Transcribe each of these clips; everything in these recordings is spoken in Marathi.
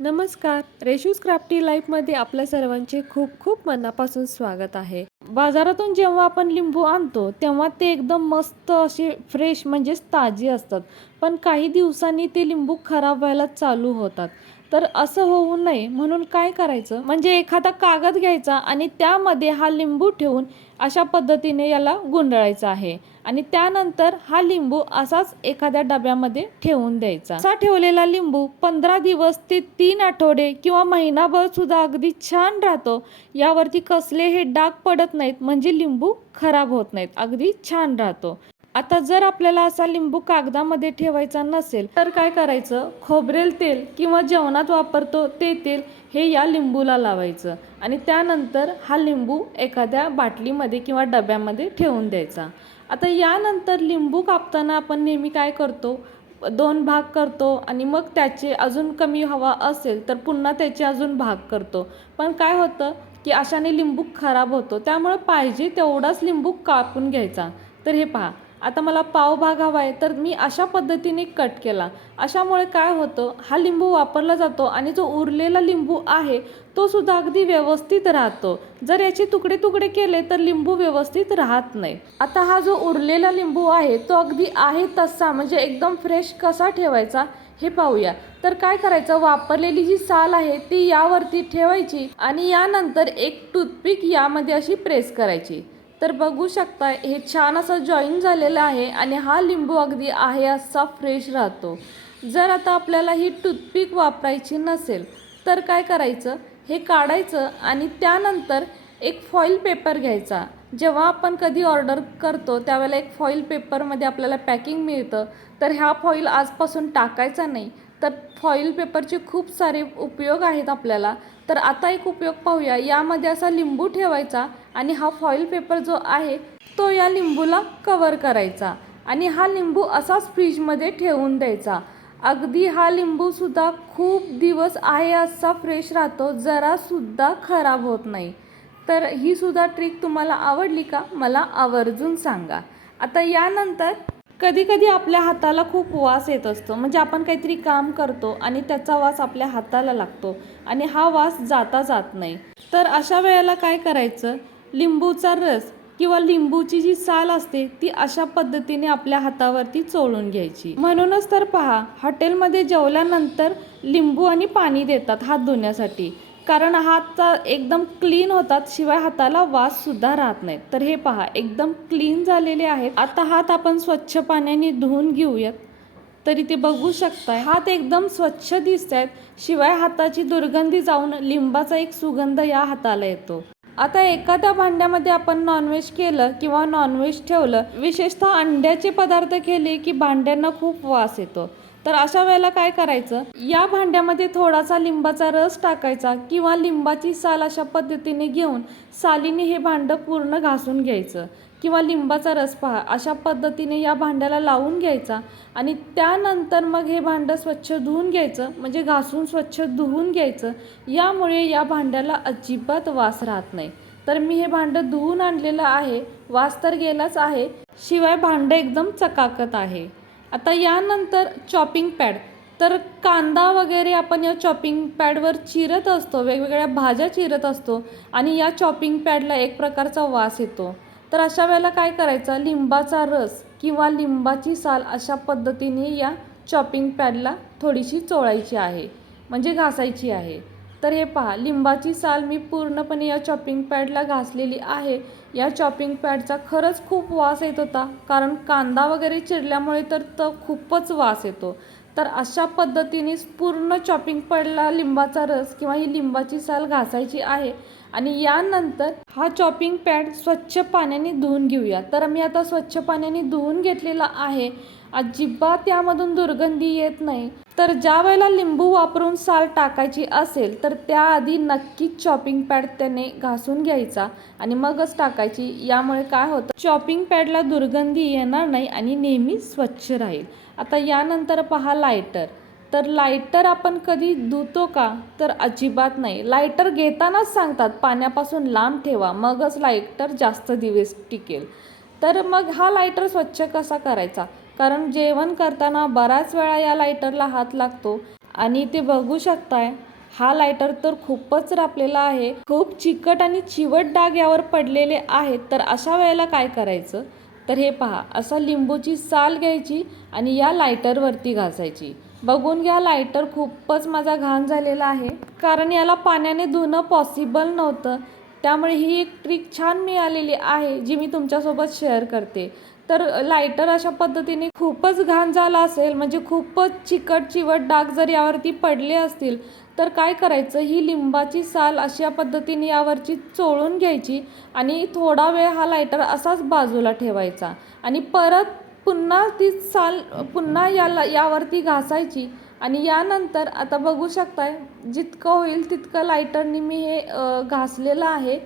नमस्कार. रेशूज क्राफ्टी लाईफमध्ये आपल्या सर्वांचे खूप खूप मनापासून स्वागत आहे. बाजारातून जेव्हा आपण लिंबू आणतो तेव्हा ते एकदम मस्त असे फ्रेश म्हणजेच ताजे असतात. पण काही दिवसांनी ते लिंबू खराब व्हायला चालू होतात. तर असं होऊ नये म्हणून काय करायचं? म्हणजे एखादा कागद घ्यायचा आणि त्यामध्ये हा लिंबू ठेवून अशा पद्धतीने याला गुंडाळायचा आहे. आणि त्यानंतर हा लिंबू असाच एखाद्या डब्यामध्ये ठेवून द्यायचा. असा ठेवलेला लिंबू पंधरा दिवस ते तीन आठवडे किंवा महिनाभर सुद्धा अगदी छान राहतो. यावरती कसले हे डाग पडत नाहीत. म्हणजे लिंबू खराब होत नाहीत. अगदी छान राहतो. आता जर आपल्याला असा लिंबू कागदामध्ये ठेवायचा नसेल तर काय करायचं? खोबरेल तेल किंवा जेवणात वापरतो ते तेल हे या लिंबूला लावायचं आणि त्यानंतर हा लिंबू एखाद्या बाटलीमध्ये किंवा डब्यामध्ये ठेवून द्यायचा. आता यानंतर लिंबू कापताना आपण नेहमी काय करतो? दोन भाग करतो आणि मग त्याचे अजून कमी हवा असेल तर पुन्हा त्याचे अजून भाग करतो. पण काय होतं की अशाने लिंबू खराब होतो त्यामुळे पाहिजे तेवढाच लिंबू कापून घ्यायचा. तर हे पहा आता मला पावभाग हवा आहे तर मी अशा पद्धतीने कट केला. अशामुळे काय होतं हा लिंबू वापरला जातो आणि जो उरलेला लिंबू आहे तो सुद्धा अगदी व्यवस्थित राहतो. जर याचे तुकडे तुकडे केले तर लिंबू व्यवस्थित राहत नाही. आता हा जो उरलेला लिंबू आहे तो अगदी आहे तसा म्हणजे एकदम फ्रेश कसा ठेवायचा हे पाहूया. तर काय करायचं वापरलेली जी साल आहे ती यावरती ठेवायची आणि यानंतर एक टूथपिक यामध्ये अशी प्रेस करायची. तर बघू शकता हे छान असं जॉईन झालेलं आहे आणि हा लिंबू अगदी आहे असा फ्रेश राहतो. जर आता आपल्याला ही टूथपिक वापरायची नसेल तर काय करायचं? हे काढायचं आणि त्यानंतर एक फॉईल पेपर घ्यायचा. जेव्हा आपण कधी ऑर्डर करतो त्यावेळेला एक फॉईल पेपरमध्ये आपल्याला पॅकिंग मिळतं. तर ह्या फॉईल आजपासून टाकायचा नाही. तर फॉईल पेपरचे खूप सारे उपयोग आहेत आपल्याला. तर आता एक उपयोग पाहूया. यामध्ये असा लिंबू ठेवायचा आणि हा फॉईल पेपर जो आहे तो या लिंबूला कवर करायचा. आणि हा लिंबू असाच फ्रीजमध्ये ठेवून द्यायचा. अगदी हा लिंबूसुद्धा खूप दिवस आहे असा फ्रेश राहतो जरासुद्धा खराब होत नाही. तर ही सुद्धा ट्रिक तुम्हाला आवडली का? मला आवर्जून सांगा. आता यानंतर कधी कधी आपल्या हाताला खूप वास येत असतो. म्हणजे आपण काहीतरी काम करतो आणि त्याचा वास आपल्या हाताला लागतो आणि हा वास जाता जात नाही. तर अशा वेळेला काय करायचं? लिंबूचा रस किंवा लिंबूची जी साल असते ती अशा पद्धतीने आपल्या हातावरती चोळून घ्यायची. म्हणूनच तर पहा हॉटेलमध्ये जेवल्यानंतर लिंबू आणि पाणी देतात हात धुण्यासाठी. कारण हातचा एकदम क्लीन होतात शिवाय हाताला वास सुद्धा राहत नाही. तर हे पहा एकदम क्लीन झालेले आहेत. आता हात आपण स्वच्छ पाण्याने धुवून घेऊयात. तरी ते बघू शकताय हात एकदम स्वच्छ दिसत आहेत शिवाय हाताची दुर्गंधी जाऊन लिंबाचा एक सुगंध या हाताला येतो. आता एखाद्या भांड्यामध्ये आपण नॉनव्हेज केलं किंवा नॉनव्हेज ठेवलं विशेषतः अंड्याचे पदार्थ केले की भांड्यांना खूप वास येतो. तर अशा वेळेला काय करायचं? या भांड्यामध्ये थोडासा लिंबाचा रस टाकायचा किंवा लिंबाची साल अशा पद्धतीने घेऊन सालीने हे भांडं पूर्ण घासून घ्यायचं. किंवा लिंबाचा रस पहा अशा पद्धतीने या भांड्याला लावून घ्यायचा आणि त्यानंतर मग हे भांडं स्वच्छ धुवून घ्यायचं म्हणजे घासून स्वच्छ धुवून घ्यायचं. यामुळे या भांड्याला अजिबात वास राहत नाही. तर मी हे भांडं धुवून आणलेलं आहे वास तर गेलाच आहे शिवाय भांडं एकदम चकाकत आहे. आता यानंतर चॉपिंग पॅड तर कांदा वगैरे आपण या चॉपिंग पॅडवर चिरत असतो वेगवेगळ्या भाज्या चिरत असतो आणि या चॉपिंग पॅडला एक प्रकारचा वास येतो. तर अशा वेळेला काय करायचं? लिंबाचा रस किंवा लिंबाची साल अशा पद्धतीने या चॉपिंग पॅडला थोडीशी चोळायची आहे म्हणजे घासायची आहे. तर हे पहा लिंबाची साल मी पूर्णपणे या चॉपिंग पॅडला घासलेली आहे. या चॉपिंग पॅडचा खरंच खूप वास येत होता कारण कांदा वगैरे चिरल्यामुळे तर तो खूपच वास येतो. तर अशा पद्धतीने पूर्ण चॉपिंग पॅडला लिंबाचा रस किंवा ही लिंबाची साल घासायची आहे. आणि यानंतर हा चॉपिंग पॅड स्वच्छ पाण्याने धुवून घेऊया. तर मी आता स्वच्छ पाण्याने धुवून घेतलेला आहे. अजिबात यामधून दुर्गंधी येत नाही. तर ज्या वेळेला लिंबू वापरून साल टाकायची असेल तर त्याआधी नक्कीच चॉपिंग पॅड त्याने घासून घ्यायचा आणि मगच टाकायची. यामुळे काय होतं? चॉपिंग पॅडला दुर्गंधी येणार नाही आणि नेहमी स्वच्छ राहील. आता यानंतर पहा लायटर तर लायटर आपण कधी धुतो का? तर अजिबात नाही. लायटर घेतानाच सांगतात पाण्यापासून लांब ठेवा मगच लायटर जास्त दिवस टिकेल. तर मग हा लायटर स्वच्छ कसा करायचा? कारण जेवण करताना बऱ्याच वेळा या लायटरला हात लागतो. आणि ते बघू शकताय हा लायटर तर खूपच रापलेला आहे. खूप चिकट आणि चिवट डाग यावर पडलेले आहेत. तर अशा वेळेला काय करायचं? तर हे पहा असा लिंबूची साल घ्यायची आणि या लायटरवरती घासायची. बघून घ्या लायटर खूपच माझा घाण झालेला आहे. कारण याला पाण्याने धुणं पॉसिबल नव्हतं. त्यामुळे ही एक ट्रिक छान मिळालेली आहे जी मी तुमच्यासोबत शेअर करते. तर लायटर अशा पद्धतीने खूपच घाण झाला असेल म्हणजे खूपच चिकट चिवट डाग जर यावरती पडले असतील तर काय करायचं? ही लिंबाची साल अशा पद्धतीने यावरची चोळून घ्यायची आणि थोडा वेळ हा लायटर असाच बाजूला ठेवायचा. आणि परत पुन्हा ती साल पुन्हा याला यावरती घासायची. आणि यानंतर आता बघू शकताय जितकं होईल तितकं लायटरनी मी हे घासलेलं आहे.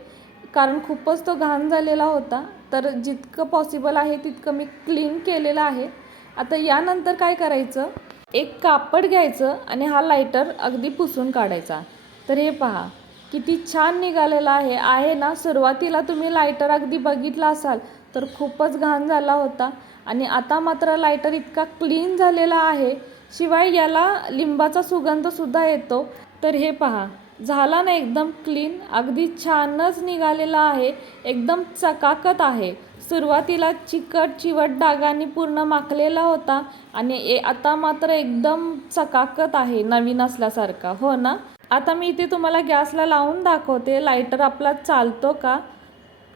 कारण खूपच तो घाण झालेला होता. तर जितकं पॉसिबल आहे तितकं मी क्लीन केलेलं आहे. आता यानंतर काय करायचं? एक कापड घ्यायचं आणि हा लायटर अगदी पुसून काढायचा. तर हे पहा किती छान निघालेला आहे. आहे ना? सुरुवातीला तुम्ही लायटर अगदी बघितला असाल तर खूपच घाण झाला होता. आणि आता मात्र लायटर इतका क्लीन झालेला आहे. शिवाय याला लिंबाचा सुगंधसुद्धा येतो. तर हे पहा झाला ना एकदम क्लीन अगदी छानच निघालेला आहे. एकदम चकाकत आहे. सुरुवातीला चिकट चिवट डागांनी पूर्ण माखलेला होता. आणि ए आता मात्र एकदम चकाकत आहे नवीन असल्यासारखा. हो ना? आता मी इथे तुम्हाला गॅसला लावून दाखवते. लायटर आपला चालतो का?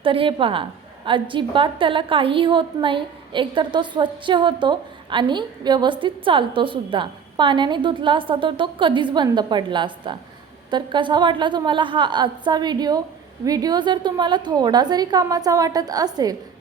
तर हे पहा. अजिबात त्याला काही होत नाही. एकतर तो स्वच्छ होतो आणि व्यवस्थित चालतोसुद्धा पाण्याने धुतला असता तर तो कधीच बंद पडला असता. तर कसा वाटला तुम्हाला हा आजचा व्हिडिओ? व्हिडिओ जर तुम्हाला थोडा जरी कामाचा वाटत असेल